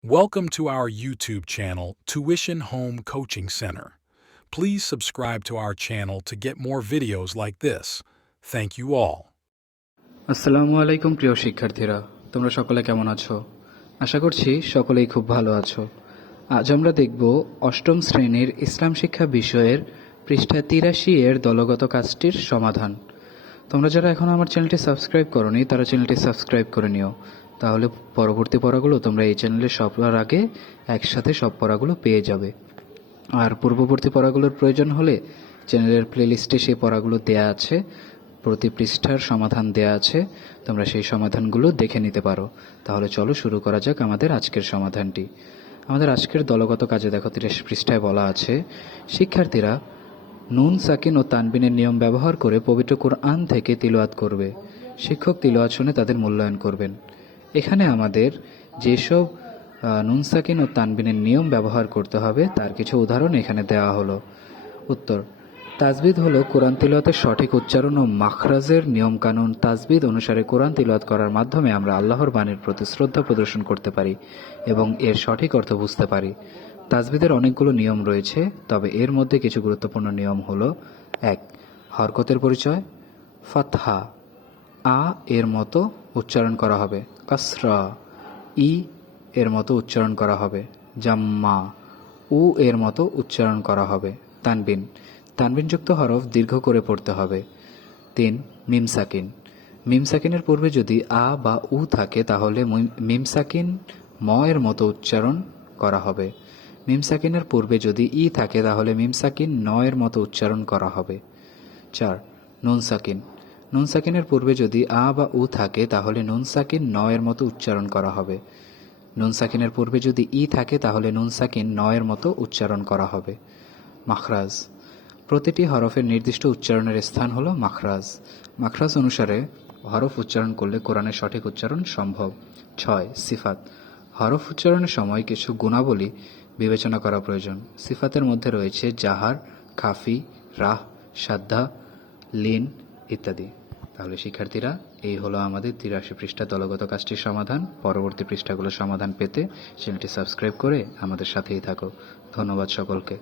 Welcome to our YouTube channel, Tuition Home Coaching Center. Please subscribe to our channel to get more videos like this. Thank you all. আসসালামু আলাইকুম প্রিয় শিক্ষার্থীরা তোমরা সকলে কেমন আছো আশা করছি সকলেই খুব ভালো আছো আজ আমরা দেখব অষ্টম শ্রেণীর ইসলাম শিক্ষা বিষয়ের পৃষ্ঠা তিরাশি এর দলগত কাজটির সমাধান তোমরা যারা এখন আমার চ্যানেলটি সাবস্ক্রাইব করনি তারা চ্যানেলটি সাবস্ক্রাইব করে নিও তাহলে পরবর্তী পড়াগুলো তোমরা এই চ্যানেলে সবার আগে একসাথে সব পড়াগুলো পেয়ে যাবে। আর পূর্ববর্তী পড়াগুলোর প্রয়োজন হলে চ্যানেলের প্লেলিস্টে সেই পড়াগুলো দেয়া আছে, প্রতি পৃষ্ঠার সমাধান দেয়া আছে, তোমরা সেই সমাধানগুলো দেখে নিতে পারো। তাহলে চলো শুরু করা যাক আমাদের আজকের সমাধানটি। আমাদের আজকের দলগত কাজে দেখো, তিরিশ পৃষ্ঠায় বলা আছে, শিক্ষার্থীরা, নুন, সাকিন ও তানবিনের নিয়ম ব্যবহার করে পবিত্র কোরআন থেকে তিলওয়াত করবে। শিক্ষক তিলওয়াত শুনে তাদের মূল্যায়ন করবেন। এখানে আমাদের যেসব নুন সাকিন ও তানবিনের নিয়ম ব্যবহার করতে হবে, তার কিছু উদাহরণ এখানে দেওয়া হলো। উত্তর, তাজবিদ হলো কোরআন তিলওয়াতের সঠিক উচ্চারণ ও মাখরাজের নিয়মকানুন। তাজবিদ অনুসারে কোরআন তিলওয়াত করার মাধ্যমে আমরা আল্লাহর বাণীর প্রতি শ্রদ্ধা প্রদর্শন করতে পারি এবং এর সঠিক অর্থ বুঝতে পারি। তাজবিদের অনেকগুলো নিয়ম রয়েছে, তবে এর মধ্যে কিছু গুরুত্বপূর্ণ নিয়ম হলো, এক, হরকতের পরিচয়। ফাতহা আ এর মতো উচ্চারণ করা হবে। কাসরা। ই এর মতো উচ্চারণ করা হবে। জাম্মা। উ এর মতো উচ্চারণ করা হবে। তানবিন। তানবিনযুক্ত হরফ দীর্ঘ করে পড়তে হবে। তিন, মিম সাকিন। মিম সাকিনের পূর্বে যদি আ বা উ থাকে, তাহলে মুই- মিম সাকিন ম এর মতো উচ্চারণ করা হবে। মিম সাকিনের পূর্বে যদি ই থাকে, তাহলে মিম সাকিন ন এর মতো উচ্চারণ করা হবে। চার, নুন সাকিন। নুন সাকিনের পূর্বে যদি আ বা উ থাকে, তাহলে নুন সাকিন ন এর মতো উচ্চারণ করা হবে। নুন সাকিনের পূর্বে যদি ই থাকে, তাহলে নুন সাকিন ন এর মতো উচ্চারণ করা হবে। মাখরাজ। প্রতিটি হরফের নির্দিষ্ট উচ্চারণের স্থান হলো মাখরাজ। মাখরাজ অনুসারে হরফ উচ্চারণ করলে কোরআনের সঠিক উচ্চারণ সম্ভব। ছয়, সিফাত। হরফ উচ্চারণের সময় কিছু গুণাবলী বিবেচনা করা প্রয়োজন। সিফাতের মধ্যে রয়েছে জাহার, খাফি, রাহ সাদ্ধা লিন ইত্যাদি। তাহলে শিক্ষার্থীরা, এই হলো আমাদের তিরাশি পৃষ্ঠা দলগত কাজটির সমাধান। পরবর্তী পৃষ্ঠাগুলোর সমাধান পেতে চ্যানেলটি সাবস্ক্রাইব করে আমাদের সাথেই থাকো। ধন্যবাদ সকলকে।